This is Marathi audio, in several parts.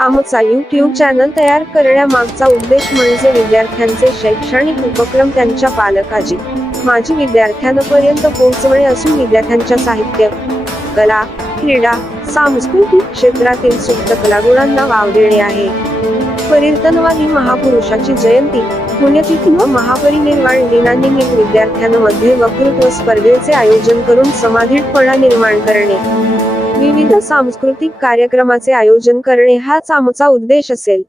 आमचा YouTube चॅनल तयार करण्यामागचा उद्देश म्हणजे विद्यार्थ्यांचे शैक्षणिक उपक्रम त्यांच्या पालकाची माजी विद्यार्थ्यांपर्यंत पोहोचवणे असून विद्यार्थ्यांच्या साहित्य, कला, क्रीडा, सांस्कृतिक क्षेत्रातील सुप्त कलागुणांना वाव देणे आहे. परिवर्तनवादी महापुरुषाची जयंती, पुण्यतिथी व महापरिनिर्वाण दिनानिमित्त विद्यार्थ्यांमध्ये वक्तृत्व स्पर्धेचे आयोजन करून समाधीटपणा निर्माण करणे, विविध सांस्कृतिक कार्यक्रमाचे आयोजन करणे हाच आमचा उद्देश असेल.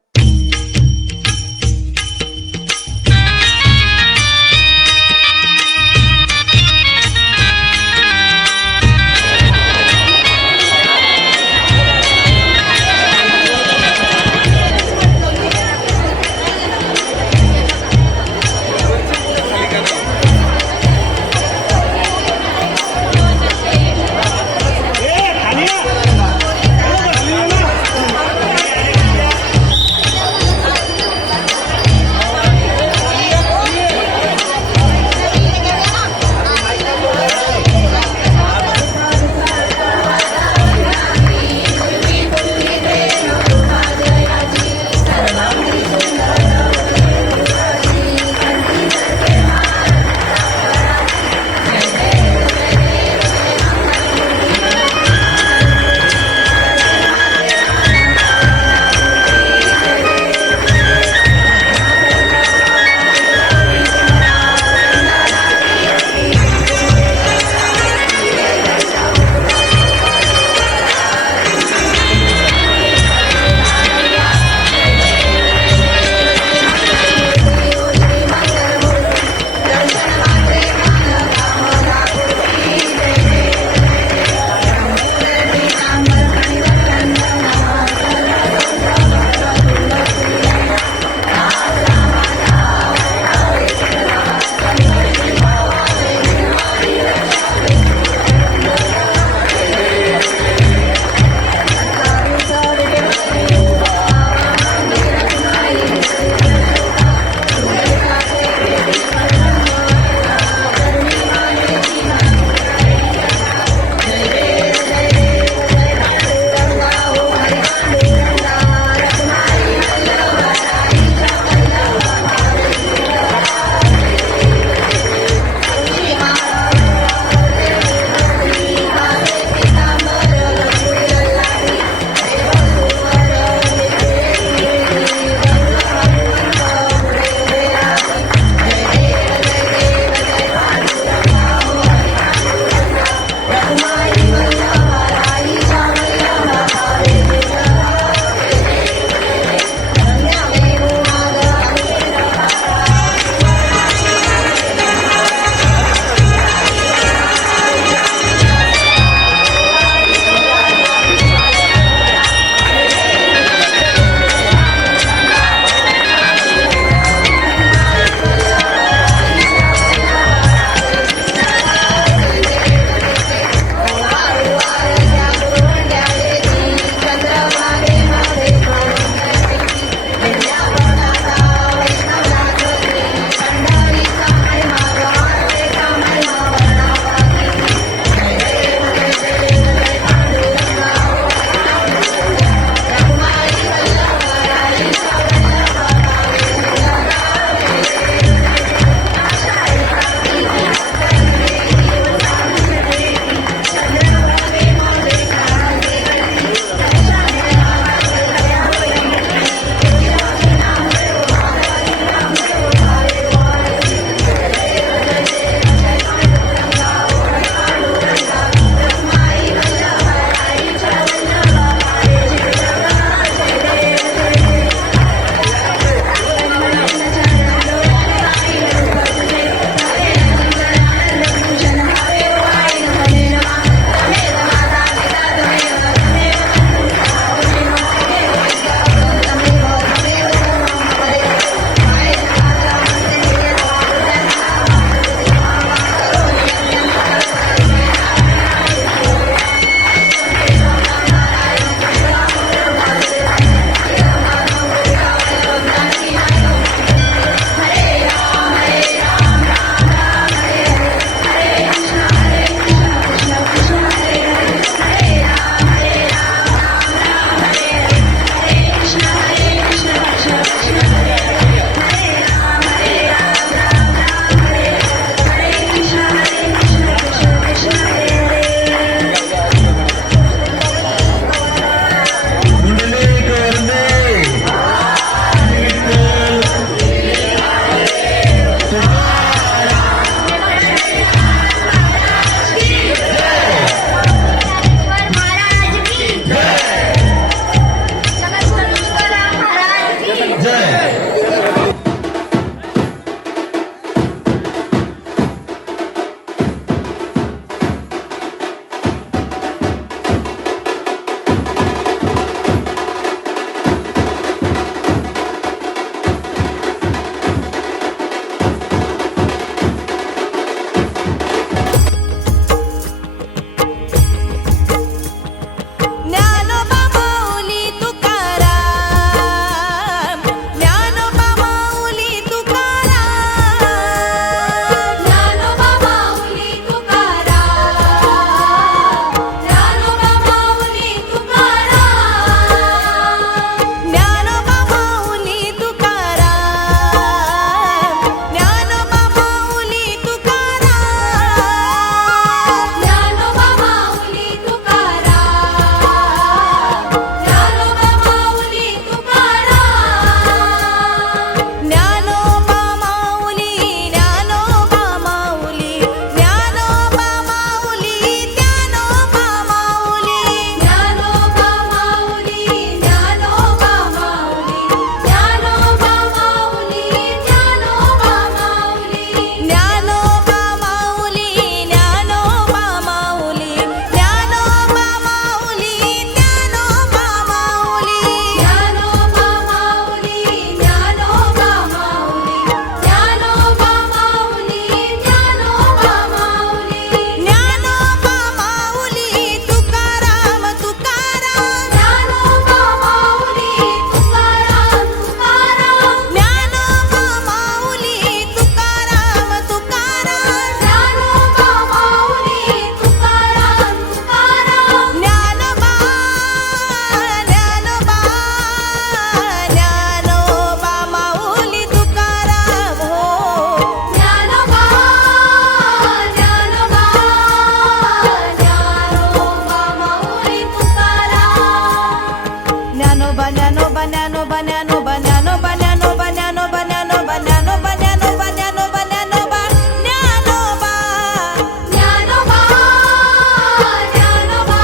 ज्ञानोबा ज्ञानोबा ज्ञानोबा ज्ञानोबा ज्ञानोबा ज्ञानोबा ज्ञानोबा ज्ञानोबा ज्ञानोबा ज्ञानोबा ज्ञानोबा ज्ञानोबा ज्ञानोबा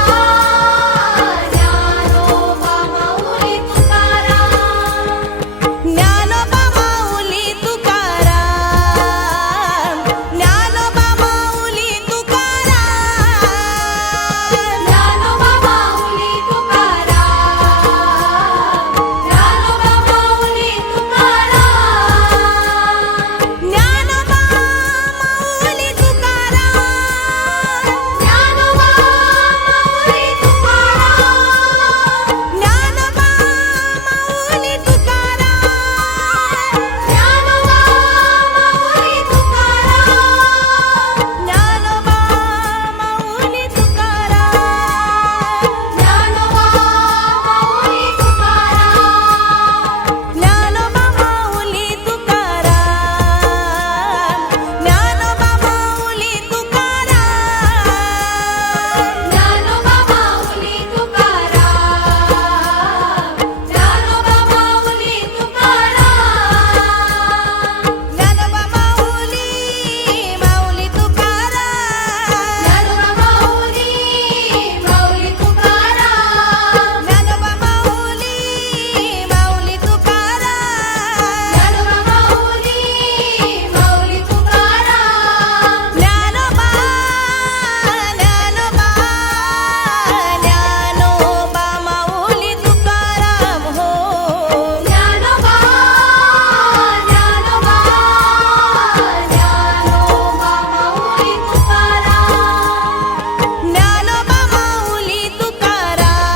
ज्ञानोबा ज्ञानोबा माऊली तुकाराम ज्ञानोबा माऊली तुकाराम ज्ञानोबा माऊली तुकाराम ज्ञानोबा माऊली तुकाराम ज्ञानोबा माऊली तुकाराम ज्ञानोबा माऊली तुकाराम ज्ञानोबा माऊली तुकाराम ज्ञानोबा माऊली तुकाराम ज्ञानोबा माऊली तुकाराम ज्ञानोबा माऊली तुकाराम ज्ञानोबा माऊली तुकाराम ज्ञानोबा माऊली तुकाराम ज्ञानोबा माऊली तुकाराम ज्ञानोबा माऊली तुकाराम ज्ञानोबा माऊली तुकाराम ज्ञानोबा माऊली माऊली तुकाराम ज्ञानोबा माऊली माऊली तुकाराम ज्ञानोबा माऊली माऊली तुकाराम ज्ञानोबा माऊली माऊली तुकाराम ज्ञानोबा ज्ञानोबा ज्ञानोबा माऊली तुकाराम हो ज्ञानोबा ज्ञानोबा ज्ञानोबा माऊली तुकाराम ज्ञानोबा माऊली तुकाराम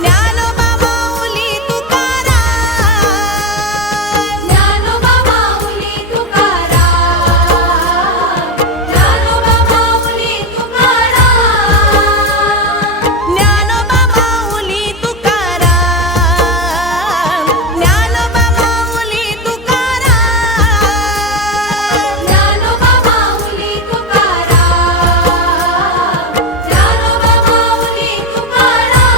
ज्ञानोबा माऊली तुकाराम ज्ञानोबा माऊली तुकाराम ज्ञानोबा माऊली तुकाराम ज्ञानोबा माऊली तुकाराम ज्ञानोबा माऊली तुकाराम ज्ञानोबा माऊली तुकाराम ज्ञानोबा माऊली तुकाराम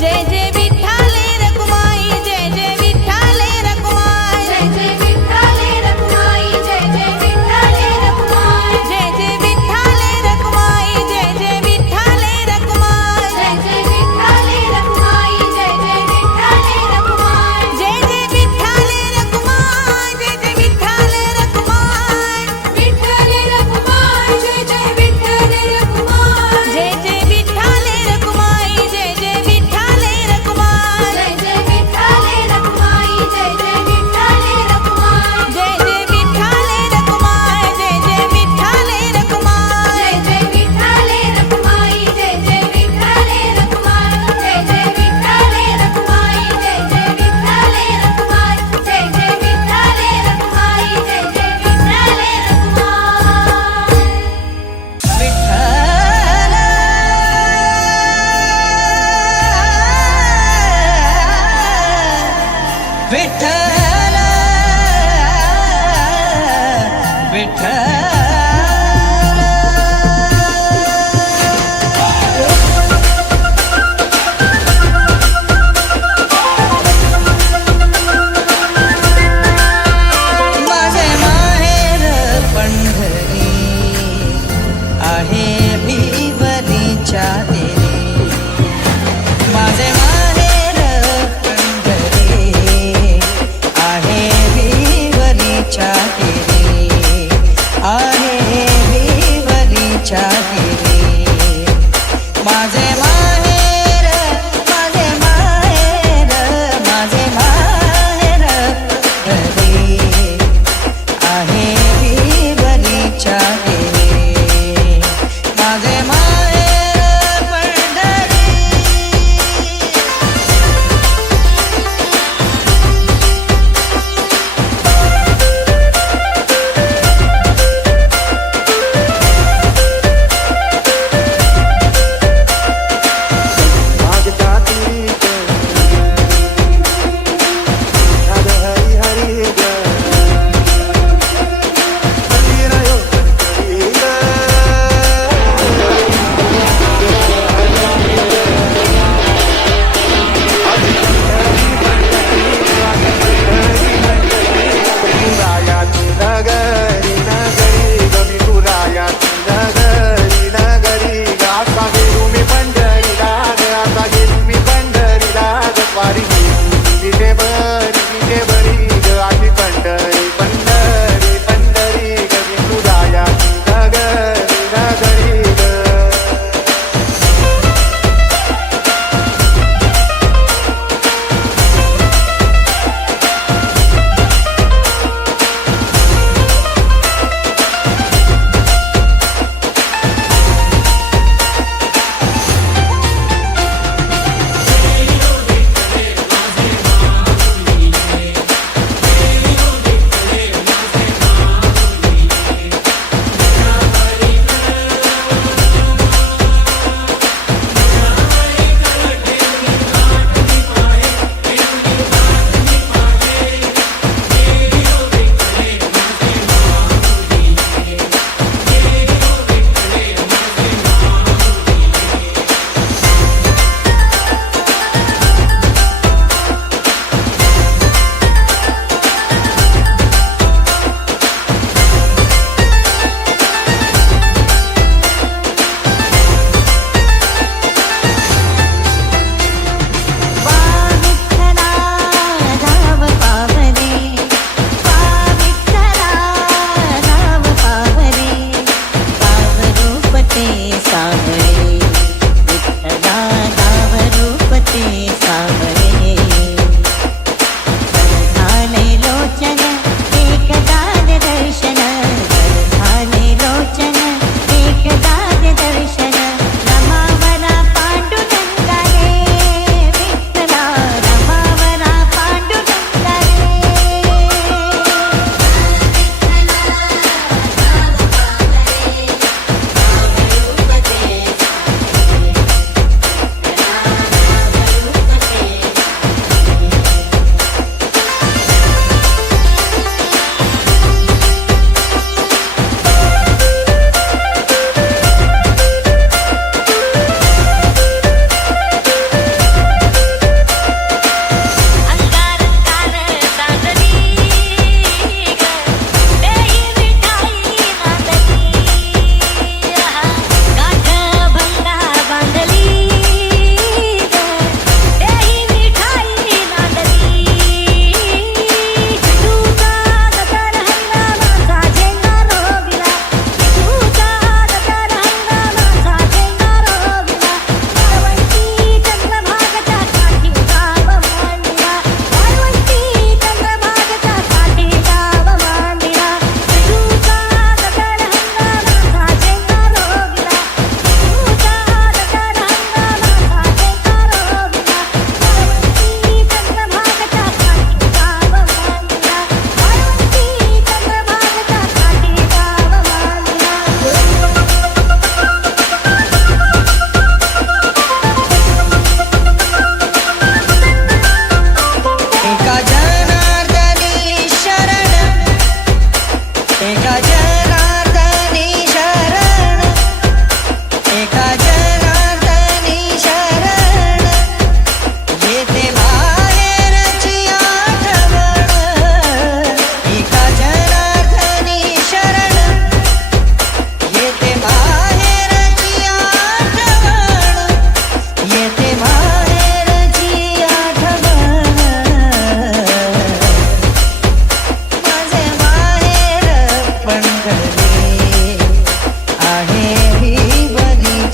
जय जय विठ्ठले रखुमाई जय जय विठ्ठले रखुमाई जय जय विठ्ठले रखुमाई जय जय विठ्ठले रखुमाई जय जय विठ्ठले रखुमाई जय जय विठ्ठले रखुमाई जय जय विठ्ठले रखुमाई जय जय विठ्ठले रखुमाई जय जय विठ्ठले रखुमाई जय जय विठ्ठले रखुमाई विठ्ठले रखुमाई जय जय विठ्ठले रखुमाई जय जय विठ्ठले रखुमाई जय जय विठ्ठले रखुमाई जय जय विठ्ठले रखुमाई जय जय विठ्ठले रखुमाई जय जय विठ्ठले रखुमाई जय जय विठ्ठले रखुमाई जय जय विठ्ठले रखुमाई जय जय विठ्ठले रखुमाई जय जय विठ्ठले रखुमाई जय जय विठ्ठले रखुमाई जय जय विठ्ठले रखुमाई जय जय विठ्ठले रखुमाई विठ्ठल विठ्ठल माझे माहेर पंढरी आहे भिवरीच्या देवी माझे माहेर पंढरी आहे भिवरीच्या देवी आहे भिवरीच्या देवी माझे माहेर माझे माहेर माझे माहेर पंढरी आहे भिवरीच्या देवी माझे माहेर पंढरी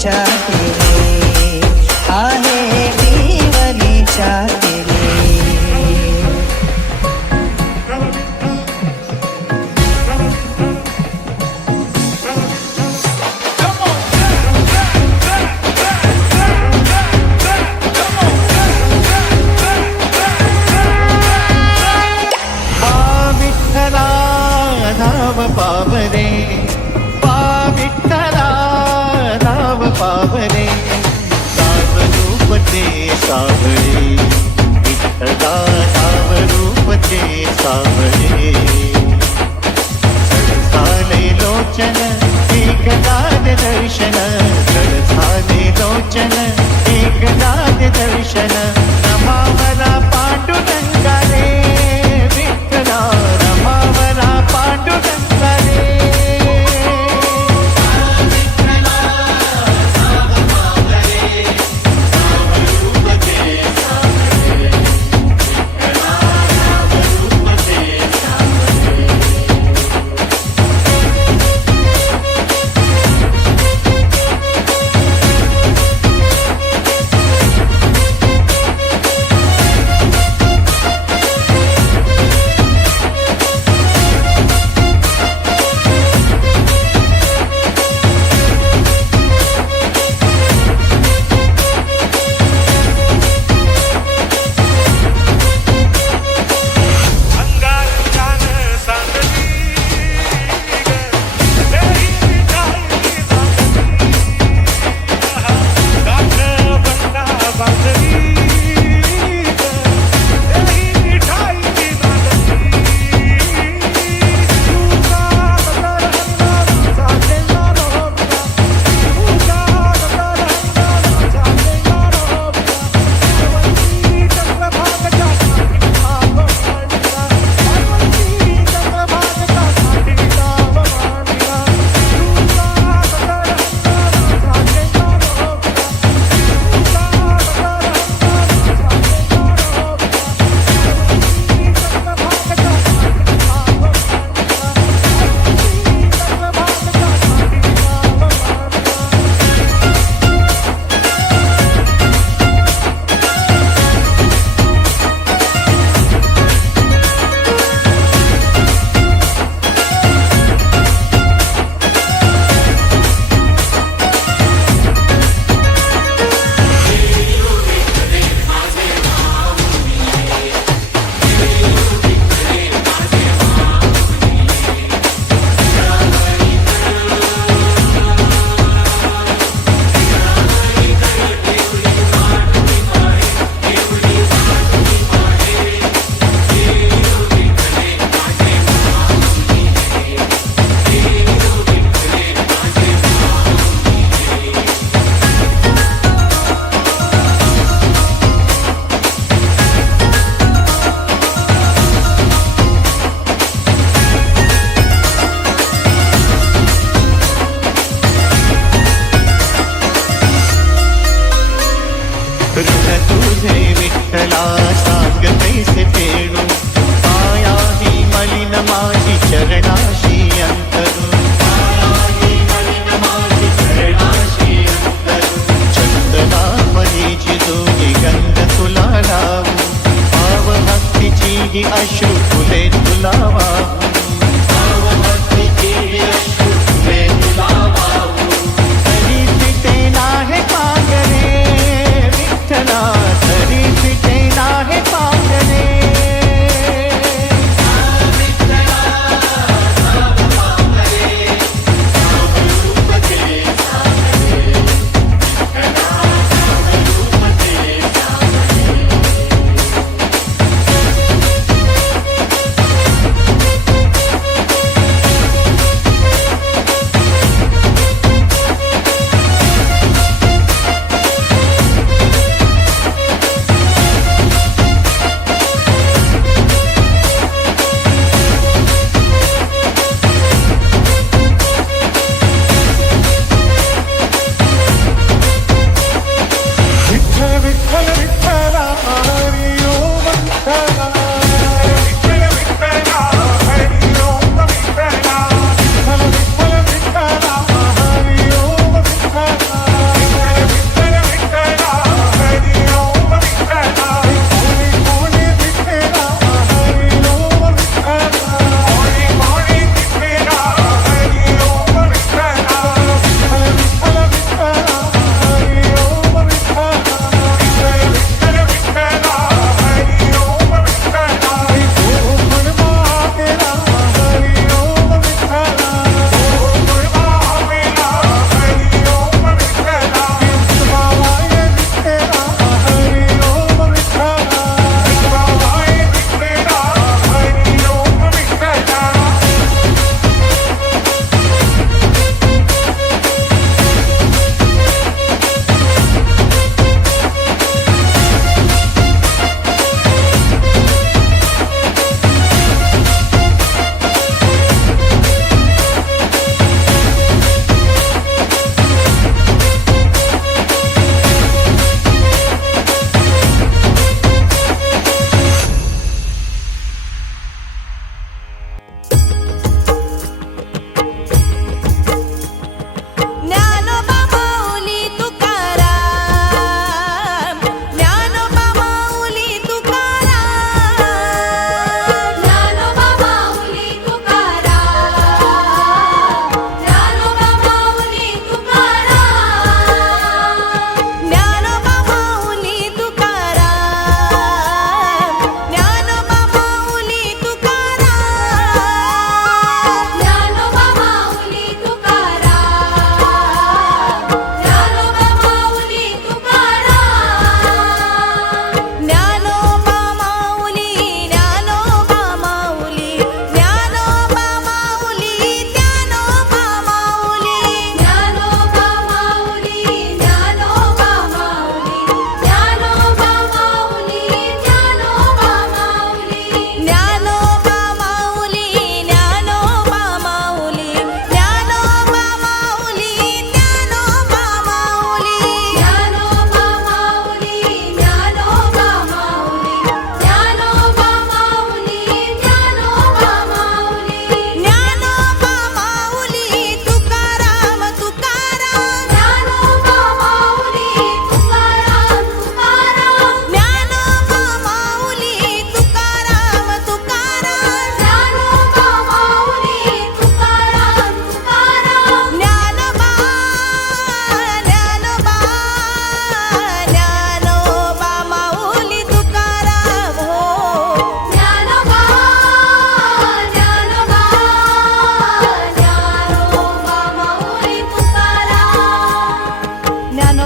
तेरे आहे विवरीच्या तेरे नाव पावरे पा विठ्ठला नाव पावरे नाव रूप ते सावळे विठ्ठला नाव रूप ते सावळे झाले लोचन एकनाद दर्शन झाले लोचन एकनाद दर्शन रमावरा पांडुरंगा रे विठ्ठला रमावरा पांडुरंगा रे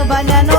ज्ञानोबा ज्ञानोबा